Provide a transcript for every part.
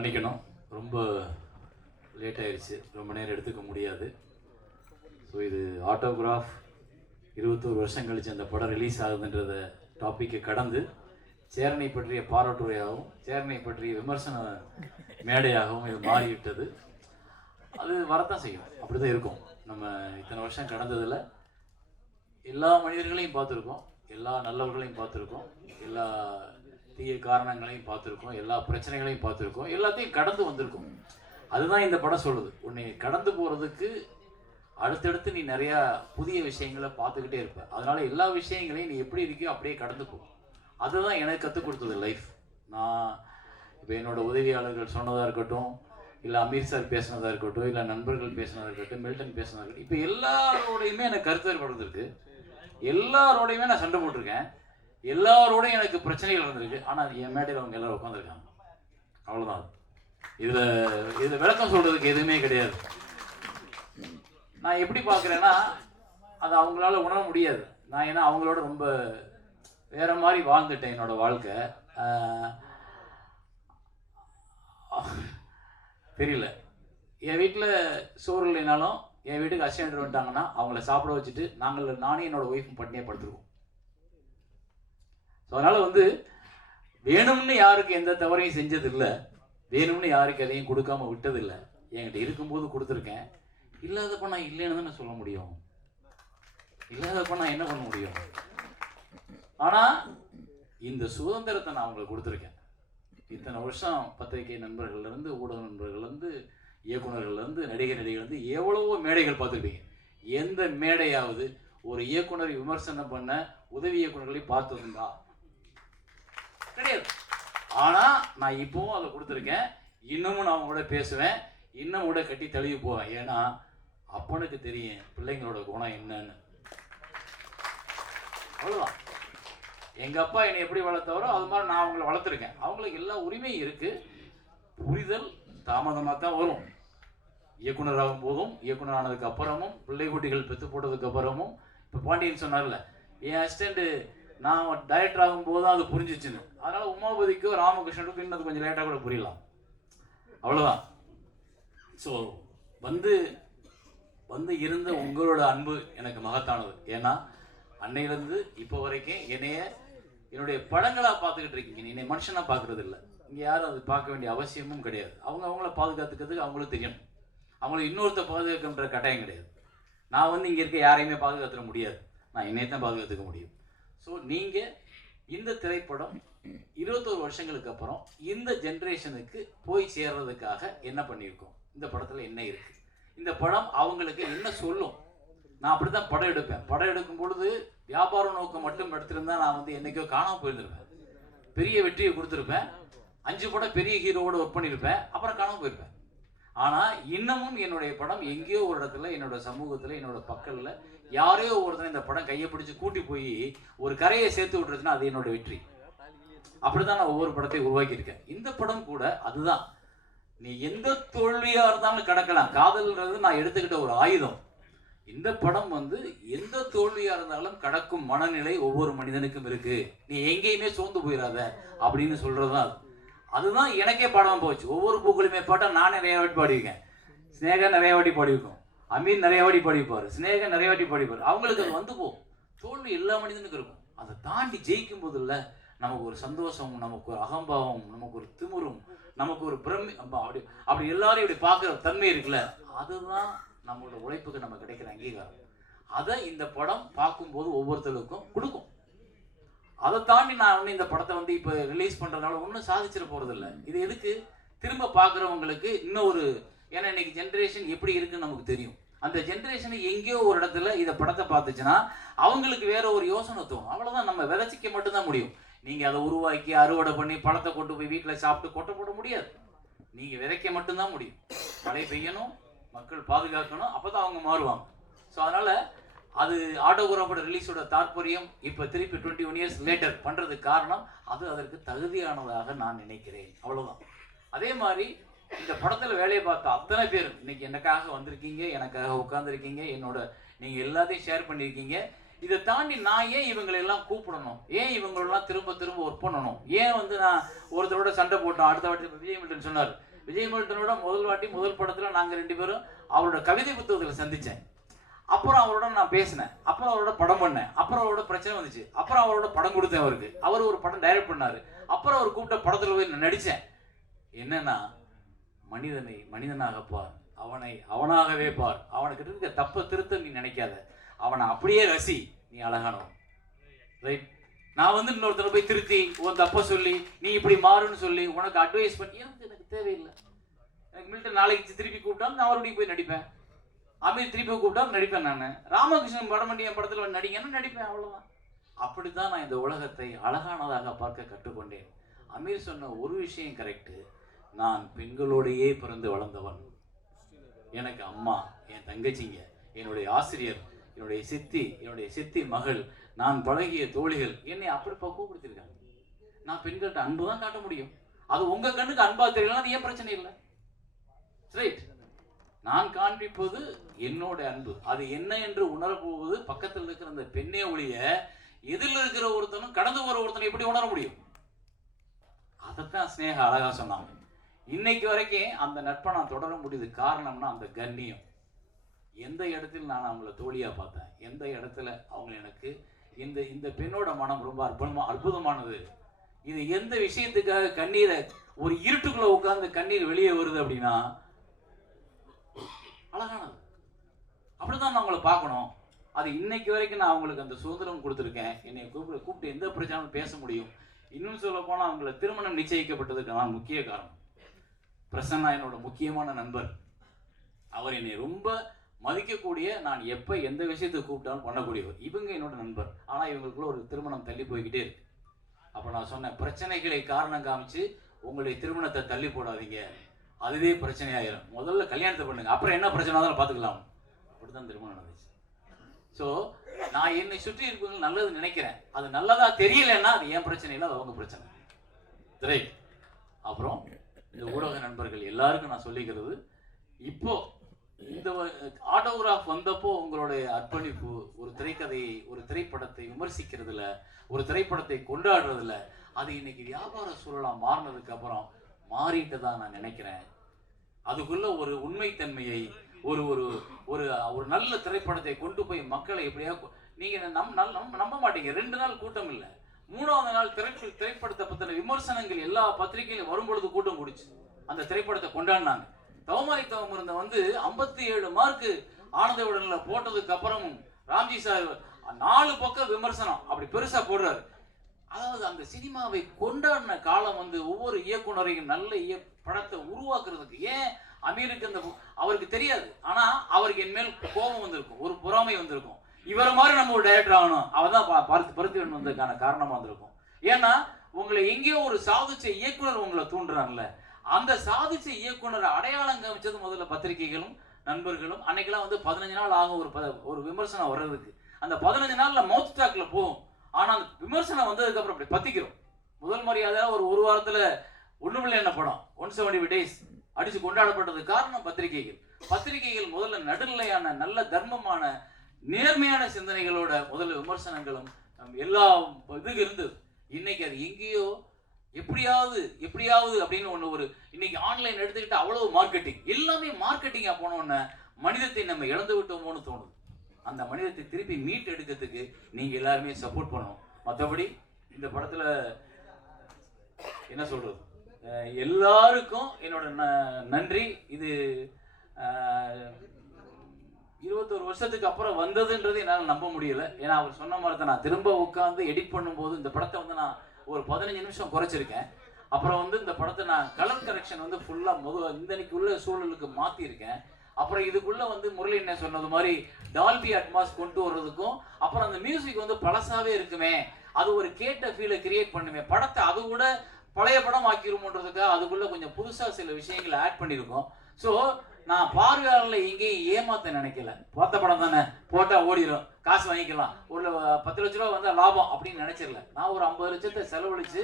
மன்னிக்கணும், ரொம்ப லேட் ஆயிடுச்சு, ரொம்ப நேரம் எடுத்துக்க முடியாது. ஸோ இது ஆட்டோகிராஃப் 21 வருஷம் கழிச்சு அந்த படம் ரிலீஸ் ஆகுதுன்றத டாப்பிக்கை கடந்து சேரனை பற்றிய பாராட்டுரையாகவும் சேரனை பற்றிய விமர்சன மேடையாகவும் இது மாறிவிட்டது. அது வரத்தான் செய்யும், அப்படி தான் இருக்கும். நம்ம இத்தனை வருஷம் கடந்ததில் எல்லா மனிதர்களையும் பார்த்துருக்கோம், எல்லா நல்லவர்களையும் பார்த்துருக்கோம், எல்லா தீய காரணங்களையும் பார்த்துருக்கோம், எல்லா பிரச்சனைகளையும் பார்த்துருக்கோம், எல்லாத்தையும் கடந்து வந்திருக்கோம். அதுதான் இந்த படம் சொல்லுது. உன்னை கடந்து போகிறதுக்கு அடுத்தடுத்து நீ நிறையா புதிய விஷயங்களை பார்த்துக்கிட்டே இருப்ப. அதனால எல்லா விஷயங்களையும் நீ எப்படி இருக்கியோ அப்படியே கடந்து போ. அதுதான் எனக்கு கற்றுக் கொடுத்தது லைஃப். நான் இப்போ என்னோடய உதவியாளர்கள் சொன்னதாக இருக்கட்டும், இல்லை அமீர் சார் பேசினதாக இருக்கட்டும், இல்லை நண்பர்கள் பேசினதாக இருக்கட்டும், மில்டன் பேசினதாக இருக்கட்டும், இப்போ எல்லாரோடையுமே எனக்கு கருத்து வேறுபாடு இருக்கு, எல்லாரோடையுமே நான் சண்டை போட்டிருக்கேன், எல்லாரோடையும் எனக்கு பிரச்சனைகள் இருந்திருக்கு. ஆனால் என் மேடையில் அவங்க எல்லாரும் உட்காந்துருக்காங்க. அவ்வளோதான். இதில் விளக்கம் சொல்கிறதுக்கு எதுவுமே கிடையாது. நான் எப்படி பார்க்குறேன்னா, அது அவங்களால உணர முடியாது. நான் ஏன்னா அவங்களோட ரொம்ப வேற மாதிரி வாழ்ந்துட்டேன் என்னோட வாழ்க்கை. தெரியல, என் வீட்டில் சோறு இல்லைனாலும் என் வீட்டுக்கு அசிஸ்டன்ட் வந்துட்டாங்கன்னா அவங்கள சாப்பிட வச்சுட்டு நானும் என்னோட ஒய்ஃபும் பட்டினியாக படுத்துருவோம். ஸோ அதனால் வேணும்னு யாருக்கு எந்த தவறையும் செஞ்சதில்லை, வேணும்னு யாருக்கு எதையும் கொடுக்காம விட்டதில்லை. என்கிட்ட இருக்கும்போது கொடுத்துருக்கேன், இல்லாதப்ப நான் இல்லைன்னு தானே சொல்ல முடியும், இல்லாதப்ப நான் என்ன பண்ண முடியும்? ஆனால் இந்த சுதந்திரத்தை நான் அவங்களுக்கு கொடுத்துருக்கேன். இத்தனை வருஷம் பத்திரிகை நண்பர்கள்லேருந்து, ஊடக நண்பர்கள்லேருந்து, இயக்குநர்கள்லேருந்து, நடிகர்கள்லேருந்து எவ்வளவோ மேடைகள் பார்த்துருப்பீங்க. எந்த மேடையாவது ஒரு இயக்குனரை விமர்சனம் பண்ண உதவி இயக்குநர்களை பார்த்ததுண்டா? கிடையாது. ஆனால் நான் இப்போவும் அதை கொடுத்துருக்கேன். இன்னமும் நான் அவங்க கூட பேசுவேன், இன்னும் கூட கட்டி தழுவி போவேன். ஏன்னா அப்பனுக்கு தெரியும் பிள்ளைங்களோட குணம் என்னன்னு. அவ்வளோதான். எங்கள் அப்பா என்னை எப்படி வளர்த்தவரோ அது மாதிரி நான் அவங்களை வளர்த்துருக்கேன். அவங்களுக்கு எல்லா உரிமையும் இருக்குது. புரிதல் தாமதமாக தான் வரும். இயக்குனர் ஆகும் போதும், இயக்குனர் ஆனதுக்கு அப்புறமும், பிள்ளை குட்டிகள் பெற்று போட்டதுக்கு அப்புறமும். இப்போ பாண்டியன் சொன்னார்ல, என் அசிஸ்டண்ட்டு நான் டைரக்டர் ஆகும்போது தான் அது புரிஞ்சிச்சுன்னு. அதனால் உமாபதிக்கோ ராமகிருஷ்ணனுக்கும் இன்னும் கொஞ்சம் லேட்டாக கூட புரியலாம். அவ்வளோதான். ஸோ வந்து இருந்த உங்களோட அன்பு எனக்கு மகத்தானது. ஏன்னா அன்னையிலேருந்து இப்போ வரைக்கும் என்னுடைய படங்களாக பார்த்துக்கிட்டு இருக்கீங்க. என்னை மனுஷனாக பார்க்குறது இல்லை. இங்கே யாரும் அது பார்க்க வேண்டிய அவசியமும் கிடையாது. அவங்கள பாதுகாத்துக்கிறதுக்கு அவங்களுக்கு தெரியணும். அவங்கள இன்னொருத்த பாதுகாக்கின்ற கட்டாயம் கிடையாது. நான் இங்கே இருக்க யாரையுமே பாதுகாத்துட முடியாது, நான் என்னையத்தான் பாதுகாத்துக்க முடியும். ஸோ நீங்கள் இந்த திரைப்படம் 21 வருஷங்களுக்கு அப்புறம் இந்த ஜென்ரேஷனுக்கு போய் சேர்றதுக்காக என்ன பண்ணியிருக்கோம், இந்த படத்தில் என்ன இருக்குது, இந்த படம் அவங்களுக்கு என்ன சொல்லும். நான் அப்படி தான் படம் எடுப்பேன். படம் எடுக்கும் பொழுது வியாபார நோக்கம் மட்டும் எடுத்திருந்தா நான் என்றைக்கோ காணாமல் போயிருந்திருப்பேன். பெரிய வெற்றியை கொடுத்துருப்பேன், 5 படம் பெரிய ஹீரோவோட ஒர்க் பண்ணியிருப்பேன், அப்புறம் காணாமல் போயிருப்பேன். ஆனால் இன்னமும் என்னுடைய படம் எங்கேயோ ஒரு இடத்துல, என்னோட சமூகத்தில், என்னோட பக்கத்தில் யாரையோ ஒருத்தர் இந்த படம் கையை பிடிச்சி கூட்டி போய் ஒரு கரையை சேர்த்து விட்டுருச்சுன்னா அது என்னோட வெற்றி. அப்படி தான் நான் ஒவ்வொரு படத்தையும் உருவாக்கியிருக்கேன். இந்த படம் கூட அதுதான். நீ எந்த தோல்வியாக இருந்தாலும் கடக்கலாம். காதல்ன்றது நான் எடுத்துக்கிட்ட ஒரு ஆயுதம். இந்த படம் எந்த தோல்வியாக இருந்தாலும் கடக்கும் மனநிலை ஒவ்வொரு மனிதனுக்கும் இருக்கு. நீ எங்கேயுமே சோர்ந்து போயிடாத அப்படின்னு சொல்றது தான். அதுதான் எனக்கே பாடமாக போச்சு. ஒவ்வொரு பூக்களுமே பாட்டால் நான் நிறைய வாட்டி பாடியிருக்கேன், ஸ்னேகா நிறைய வாட்டி பாடியிருக்கோம், அமீர் நிறைய வாட்டி பாடிப்பார், ஸ்னேகா நிறைய வாட்டி பாடிப்பார். அவங்களுக்கு அது போகும். தோல்வி எல்லா மனிதனுக்கும் இருக்கும். அதை தாண்டி ஜெயிக்கும் போது இல்லை நமக்கு ஒரு சந்தோஷம், நமக்கு ஒரு அகம்பாவம், நமக்கு ஒரு திமிரும், நமக்கு ஒரு அப்படி எல்லாரையும் இப்படி பார்க்குற தன்மை இருக்குல்ல, அதுதான் நம்மளோட உழைப்புக்கு நம்ம கிடைக்கிற அங்கீகாரம். அதை இந்த படம் பார்க்கும்போது ஒவ்வொருத்தருக்கும் கொடுக்கும். அதை தாண்டி நான் இந்த படத்தை இப்போ ரிலீஸ் பண்ணுறதுனால ஒன்றும் சாதிச்சிட போகிறதில்ல. இது எதுக்கு திரும்ப பார்க்குறவங்களுக்கு இன்னொரு, ஏன்னா இன்னைக்கு ஜென்ரேஷன் எப்படி இருக்குன்னு நமக்கு தெரியும். அந்த ஜென்ரேஷனை எங்கேயோ ஒரு இடத்துல இதை படத்தை பார்த்துச்சுன்னா அவங்களுக்கு வேற ஒரு யோசனை தோணும். அவ்வளோதான். நம்ம விதைச்சிக்க மட்டும்தான் முடியும். நீங்கள் அதை உருவாக்கி அறுவடை பண்ணி பழத்தை கொண்டு போய் வீட்டில் சாப்பிட்டு கொட்டை போட முடியாது. நீங்கள் விதைக்க மட்டும்தான் முடியும். மழை பெய்யணும், மக்கள் பாதுகாக்கணும், அப்போ தான் அவங்க மாறுவாங்க. ஸோ அதனால் அது ஆட்டோகிராஃபோட ரிலீஸோட தாற்பயம் இப்போ திருப்பி 21 இயர்ஸ் லேட்டர் பண்ணுறதுக்கு காரணம் அது அதற்கு தகுதியானதாக நான் நினைக்கிறேன். அவ்வளோதான். அதே மாதிரி இந்த படத்தில் வேலையை பார்த்த அத்தனை பேர் இன்னைக்கு எனக்காக வந்திருக்கீங்க, எனக்காக உட்காந்துருக்கீங்க, நீங்கள் எல்லாத்தையும் ஷேர் பண்ணியிருக்கீங்க. இதை தாண்டி நான் ஏன் இவங்களெல்லாம் கூப்பிடணும், ஏன் இவங்களெல்லாம் திரும்ப திரும்ப ஒர்க் பண்ணணும், ஏன் நான் ஒருத்தரோட சண்டை போட்டோம், அடுத்த வாட்டி விஜய் மில்டன் சொன்னார், விஜய் மில்டனோட முதல் படத்தில் நாங்கள் 2 பேரும் அவரோட கவிதை புத்தகத்தில் சந்தித்தேன். அப்புறம் அவரோட நான் பேசினேன், அப்புறம் அவரோட படம் பண்ணேன், அப்புறம் அவரோட பிரச்சனை வந்துச்சு, அப்புறம் அவரோட படம் கொடுத்தேன் அவருக்கு. அவர் ஒரு படம் டைரக்ட் பண்ணாரு, அப்புறம் அவர் கூப்பிட்ட படத்தில் போய் நான் நடித்தேன். என்னன்னா, மனிதனை மனிதனாக பார், அவனை அவனாகவே பார், அவனுக்கு இருக்க தப்ப திருத்த நீ நினைக்காத, அவனை அப்படியே ரசி, நீ அழகானவன். ரைட்? நான் வந்து இன்னொருத்தனை போய் திருத்தி உன் தப்ப சொல்லி நீ இப்படி மாறுன்னு சொல்லி உனக்கு அட்வைஸ் பண்ணி எனக்கு தேவையில்லை. எனக்கு மில்டன் நாளைக்கு திருப்பி கூப்பிட்டா நான் மறுபடியும் போய் நடிப்பேன், அமீர் திருப்பி கூப்பிட்டா நடிப்பேன். நான் ராமகிருஷ்ணன் படமண்டிய படத்தில் நடிங்கன்னு நடிப்பேன், அவ்வளோதான். அப்படித்தான் நான் இந்த உலகத்தை அழகானதாக பார்க்க கற்றுக்கொண்டேன். அமீர் சொன்ன ஒரு விஷயம் கரெக்டு, நான் பெண்களோடையே பிறந்து வளர்ந்தவன். எனக்கு அம்மா, என் தங்கச்சிங்க, என்னுடைய ஆசிரியர், என்னுடைய சித்தி மகள், நான் பழகிய தோழிகள் என்னை அப்படி பக்குவப்படுத்திருக்காங்க. நான் பெண்கள்கிட்ட அன்பு தான் காட்ட முடியும். அது உங்க கண்ணுக்கு அன்பா தெரியலாம், அது ஏன் பிரச்சனை இல்லை. ரைட்? நான் காண்பிப்பது என்னோட அன்பு, அது என்ன என்று உணரப்போவது பக்கத்தில் இருக்கிற அந்த பெண்ணே ஒழிய எதிரில் இருக்கிற ஒருத்தனும் கடந்து போற ஒருத்தனை எப்படி உணர முடியும்? அதைத்தான் ஸ்னேகா அழகா சொன்னாங்க. இன்னைக்கு வரைக்கும் அந்த நட்பை நான் தொடர முடியுது. காரணம்னா அந்த கண்ணியம். எந்த இடத்துல நான் அவங்கள தோழியா பார்த்தேன், எந்த இடத்துல அவங்க எனக்கு இந்த பெண்ணோட மனம் ரொம்ப அற்புதமானது. இது எந்த விஷயத்துக்காக கண்ணீரை ஒரு இருட்டுக்குள்ள உட்கார்ந்து கண்ணீர் வெளியே வருது அப்படின்னா அழகானது. அப்படிதான் நான் அவங்களை பார்க்கணும். அது இன்னைக்கு வரைக்கும் நான் அவங்களுக்கு அந்த சுதந்திரம் கொடுத்துருக்கேன். என்னை கூப்பிட்டு எந்த பிரச்சனையும் பேச முடியும். இன்னும் சொல்ல போனால் அவங்கள திருமணம் நிச்சயிக்கப்பட்டதுக்கு நான் முக்கிய காரணம். பிரசன்னா என்னோட முக்கியமான நண்பர். அவர் என்னை ரொம்ப மதிக்கக்கூடிய, நான் எப்போ எந்த விஷயத்தை கூப்பிட்டாலும் பண்ணக்கூடியவர். இவங்க என்னோட நண்பர். ஆனால் இவங்களுக்குள்ள ஒரு திருமணம் தள்ளி போய்கிட்டே இருக்கு. அப்போ நான் சொன்னேன், பிரச்சனைகளை காரணம் காமிச்சு உங்களுடைய திருமணத்தை தள்ளி போடாதீங்க, அதுவே பிரச்சனையாயிரும். முதல்ல கல்யாணத்தை பண்ணுங்க, அப்புறம் என்ன பிரச்சனை தான் பார்த்துக்கலாம். அப்படிதான் திருமணம் நடந்துச்சு. ஸோ நான் என்னை சுற்றி இருக்கவங்க நல்லது நினைக்கிறேன், அது நல்லதா தெரியலன்னா அது ஏன் பிரச்சனை இல்லை, அது அவங்க பிரச்சனை. ரைட்? அப்புறம் இந்த ஊடக நண்பர்கள் எல்லாருக்கும் நான் சொல்லிக்கிறது, இப்போ இந்த ஆட்டோகிராஃப் வந்தப்போ உங்களுடைய அர்ப்பணிப்பு ஒரு திரைக்கதையை, ஒரு திரைப்படத்தை விமர்சிக்கிறதுல, ஒரு திரைப்படத்தை கொண்டாடுறதுல, அது இன்னைக்கு வியாபார சூழலா மாறினதுக்கு அப்புறம் மாறிட்டு தான் நான் நினைக்கிறேன். அதுக்குள்ள ஒரு உண்மைத்தன்மையை, ஒரு ஒரு ஒரு ஒரு நல்ல திரைப்படத்தை கொண்டு போய் மக்களை எப்படியா, நீங்க நம்ப மாட்டீங்க, 2 நாள் கூட்டம் இல்லை, 3வது நாள் திரைப்படத்தை பத்தின விமர்சனங்கள் எல்லா பத்திரிகையிலும் வரும்பொழுது கூட்டம் கூடிச்சு. அந்த திரைப்படத்தை கொண்டாடினாங்க. தவமாரி தவம் இருந்த வந்து 57 மார்க்கு ஆனந்த விடல போட்டதுக்கு அப்புறமும் ராம்ஜி சார் 4 பக்கம் விமர்சனம் அப்படி பெருசா போடுறாரு. அதாவது அந்த சினிமாவை கொண்டாடின காலம் வந்து ஒவ்வொரு இயக்குனரையும் நல்ல படத்தை உருவாக்குறதுக்கு. ஏன் அமீருக்கு அந்த அவருக்கு தெரியாது, ஆனா அவருக்கு என் மேல் கோபம் வந்திருக்கும், ஒரு பொறாமை வந்திருக்கும். இவரை மாதிரி நம்ம ஒரு டைரக்டர் ஆகணும், அவதான் பருத்தி வந்ததுக்கான காரணமா வந்திருக்கும். ஏன்னா உங்களை எங்கேயோ ஒரு சாதிச்ச இயக்குனர் உங்களை தூண்டுறாங்கல்ல, அந்த சாதிச்ச இயக்குனரை அடையாளம் காமிச்சது முதல்ல பத்திரிகைகளும் நண்பர்களும். அன்னைக்கெல்லாம் வந்து 15 நாள் ஆகும் ஒரு விமர்சனம் வர்றதுக்கு. அந்த 15 நாள்ல மவுத் டாக்ல போகும். ஆனா அந்த விமர்சனம் வந்ததுக்கு அப்புறம் அப்படி பத்திக்கிறோம். முதல் மரியாதை ஒரு வாரத்துல ஒண்ணுமில்லை என்ன படம் 170 days அடிச்சு கொண்டாடப்பட்டது காரணம் பத்திரிகைகள் முதல்ல நடுநிலையான, நல்ல தர்மமான, நேர்மையான சிந்தனைகளோட முதல்ல விமர்சனங்களும் எல்லா இதுக்கு இருந்தது. இன்னைக்கு அது எங்கேயோ எப்படியாவது அப்படின்னு ஒரு இன்னைக்கு ஆன்லைன் எடுத்துக்கிட்டு அவ்வளவு மார்க்கெட்டிங், எல்லாமே மார்க்கெட்டிங்கா போனோன்னு மனிதத்தை நம்ம இழந்து விட்டோமோன்னு தோணுது. அந்த மனிதத்தை திருப்பி மீட் எடுக்கிறதுக்கு நீங்க எல்லாருமே சப்போர்ட் பண்ணணும். மற்றபடி இந்த படத்துல என்ன சொல்றது, எல்லாருக்கும் என்னோட நன்றி. இது 21 வருஷத்துக்கு அப்புறம் வந்ததுன்றது என்னால் நம்ப முடியல. ஏன்னா அவர் சொன்ன மாதிரி தான் நான் திரும்ப உட்காந்து எடிட் பண்ணும்போது இந்த படத்தை வந்து நான் ஒரு 15 நிமிஷம் குறைச்சிருக்கேன். அப்புறம் வந்து இந்த படத்தை நான் கலர் கரெக்ஷன் வந்து ஃபுல்லா இந்தன்னைக்கு உள்ள சூழலுக்கு மாத்திருக்கேன். அப்புறம் இதுக்குள்ள வந்து முரளி என்ன சொன்னது மாதிரி டால்பி அட்மாஸ் கொண்டு வர்றதுக்கும், அப்புறம் அந்த மியூசிக் வந்து பழசாவே இருக்குமே, அது ஒரு கேட்ட ஃபீலை கிரியேட் பண்ணுமே, படத்தை அது கூட பழைய படம் ஆக்கிருமோன்றதுக்காக அதுக்குள்ள கொஞ்சம் புதுசா சில விஷயங்களை ஆட் பண்ணியிருக்கோம். ஸோ நான் பார்வையாளர்களை எங்கேயும் ஏமாத்த நினைக்கல. பார்த்த படம் தானே, போட்டா ஓடிடும், காசு வாங்கிக்கலாம், ஒரு 10 லட்ச ரூபா வந்தா லாபம் அப்படின்னு நினைச்சிடல. நான் ஒரு 50 லட்சத்தை செலவழிச்சு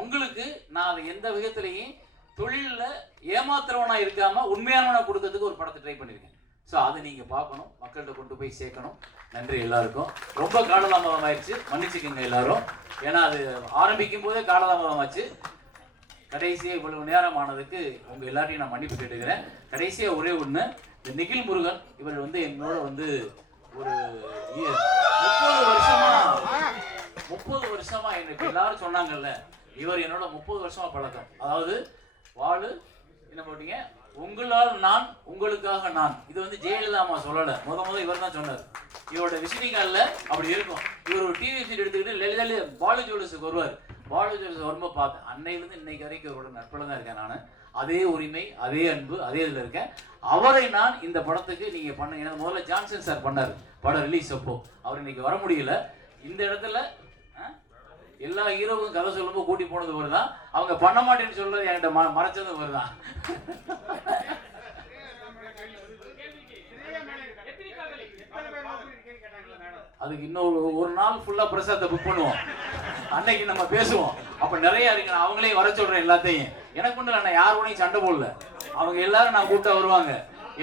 உங்களுக்கு நான் அதை எந்த விதத்திலையும் தொழிலில் ஏமாத்துறவனா இருக்காம உண்மையானவனா கொடுக்கறதுக்கு ஒரு படத்தை ட்ரை பண்ணியிருக்கேன். ஸோ அதை நீங்க பார்க்கணும், மக்கள்கிட்ட கொண்டு போய் சேர்க்கணும். நன்றி எல்லாருக்கும். ரொம்ப காலதாமதம் ஆயிடுச்சு, மன்னிச்சுக்கோங்க எல்லாரும். ஏன்னா அது ஆரம்பிக்கும் போதே காலதாமதம் ஆச்சு. கடைசியா இவ்வளவு நேரம் ஆனதுக்கு உங்க எல்லாரையும் நான் மன்னிப்பு கேட்டுக்கிறேன். கடைசியா ஒரே ஒண்ணு, இந்த நிகில் முருகன் இவர் வந்து என்னோட வந்து ஒரு 30 வருஷமா எனக்கு எல்லாரும் சொன்னாங்கல்ல, இவர் என்னோட 30 வருஷமா பழக்கம். அதாவது வாழு என்ன போட்டீங்க, உங்களால் நான் உங்களுக்காக நான். இது வந்து ஜெயலலிதா அம்மா சொல்லல, முத இவர் தான் சொன்னார். இவரோட விசிட்டிங் கார்டில் அப்படி இருக்கும். இவர் ஒரு டிவி சீட் எடுத்துக்கிட்டு லலிதா பாலு ஜுவல்ஸுக்கு வருவார். பாலு ஜுவல்ஸ் வரும்போது பார்த்தேன். அன்னையிலிருந்து இன்னைக்கு வரைக்கும் அவரோட நட்பில் தான் இருக்கேன் நான். அதே உரிமை, அதே அன்பு, அதே இதில் இருக்கேன். அவரை நான் இந்த படத்துக்கு நீங்க பண்ணுங்க. எனக்கு முதல்ல ஜான்சன் சார் பண்ணார் படம் ரிலீஸ் அப்போ. அவர் இன்னைக்கு வர முடியல. இந்த இடத்துல எல்லா ஹீரோவுக்கும் கதை சொல்லும்போது கூட்டி போனது ஒரு தான், அவங்க பண்ண மாட்டேன்னு சொல்றது என்கிட்ட மறைச்சது ஒரு தான். அதுக்கு இன்னொரு நாள் ஃபுல்லா பிரசாத்தை புக் பண்ணுவோம், அன்னைக்கு நம்ம பேசுவோம். அப்ப நிறைய இருக்கு, நான் அவங்களையும் வர சொல்றேன் எல்லாத்தையும். எனக்கு ஒண்ணு நான் யார் ஒன்றையும் சண்டை போடல, அவங்க எல்லாரும் நான் கூட்ட வருவாங்க,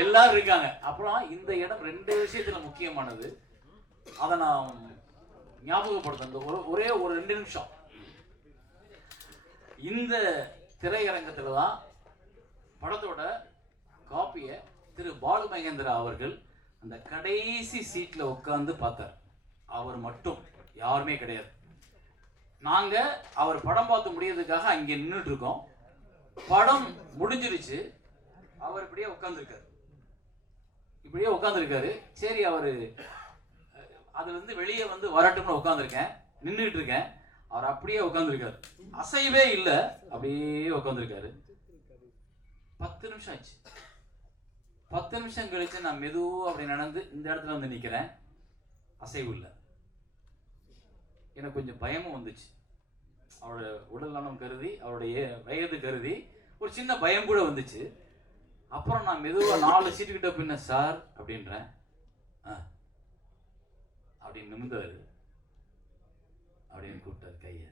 எல்லாரும் இருக்காங்க. அப்புறம் இந்த இடம் 2 விஷயத்துல முக்கியமானது, அதை நான் ஞாபகப்படுத்த ஒரே ஒரு 2 நிமிஷம். இந்த திரையரங்கத்துல தான் படத்தோட காப்பியை திரு பாலு மகேந்திரா அவர்கள் அந்த கடைசி சீட்ல உட்கார்ந்து பார்த்தார். அவர் மட்டும், யாருமே கிடையாது. நாங்க அவர் படம் பார்த்து முடியறதுக்காக அங்க நின்றுட்டு இருக்கோம். படம் முடிஞ்சிருச்சு, அவர் இப்படியே உட்கார்ந்துருக்காரு. சரி, அவரு அதுல இருந்து வெளியே வந்து வரட்டும்னு உட்காந்துருக்கேன், நின்றுட்டு இருக்கேன். அவர் அப்படியே உட்காந்துருக்காரு, அசைவே இல்லை, அப்படியே உட்காந்துருக்காரு. 10 நிமிஷம் ஆச்சு. 10 நிமிஷம் கழிச்சு நான் மெதுவா அப்படி நடந்து இந்த இடத்துல வந்து நிக்கிறேன். அசைவு இல்லை. எனக்கு கொஞ்சம் பயமும் வந்துச்சு. அவரோட உடல் நலம் கருதி, அவருடைய வயது கருதி ஒரு சின்ன பயம் கூட வந்துச்சு. அப்புறம் நான் மெதுவா 4 சீட்டுக்கிட்ட பின்ன சார் அப்படின்றேன். அப்படின்னு நிமிந்தாரு. அப்படின்னு கூப்பிட்டாரு. கையை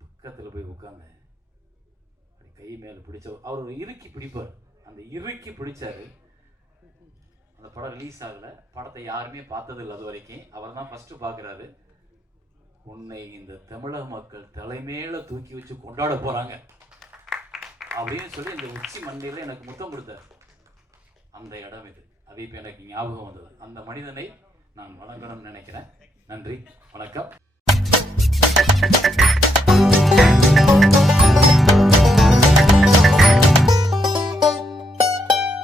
பக்கத்துல போய் உட்கார்ந்தேன். அப்படி கை மேல பிடிச்ச அவர் ஒரு இறுக்கி பிடிப்பார். அந்த இறுக்கி பிடிச்சாரு. அந்த படம் ரிலீஸ் ஆகல, படத்தை யாருமே பார்த்தது இல்லை அது வரைக்கும். அவர் தான் ஃபர்ஸ்ட் பாக்குறாரு. உன்னை இந்த தமிழக மக்கள் தலைமையில தூக்கி வச்சு கொண்டாட போறாங்க அப்படின்னு சொல்லி இந்த உச்சி மண்டையில எனக்கு முத்தம் கொடுத்தார். அந்த இடம் இது. அது இப்ப எனக்கு ஞாபகம் வந்தது. அந்த மனிதனை நான் வணங்கணும்னு நினைக்கிறேன். நன்றி, வணக்கம்.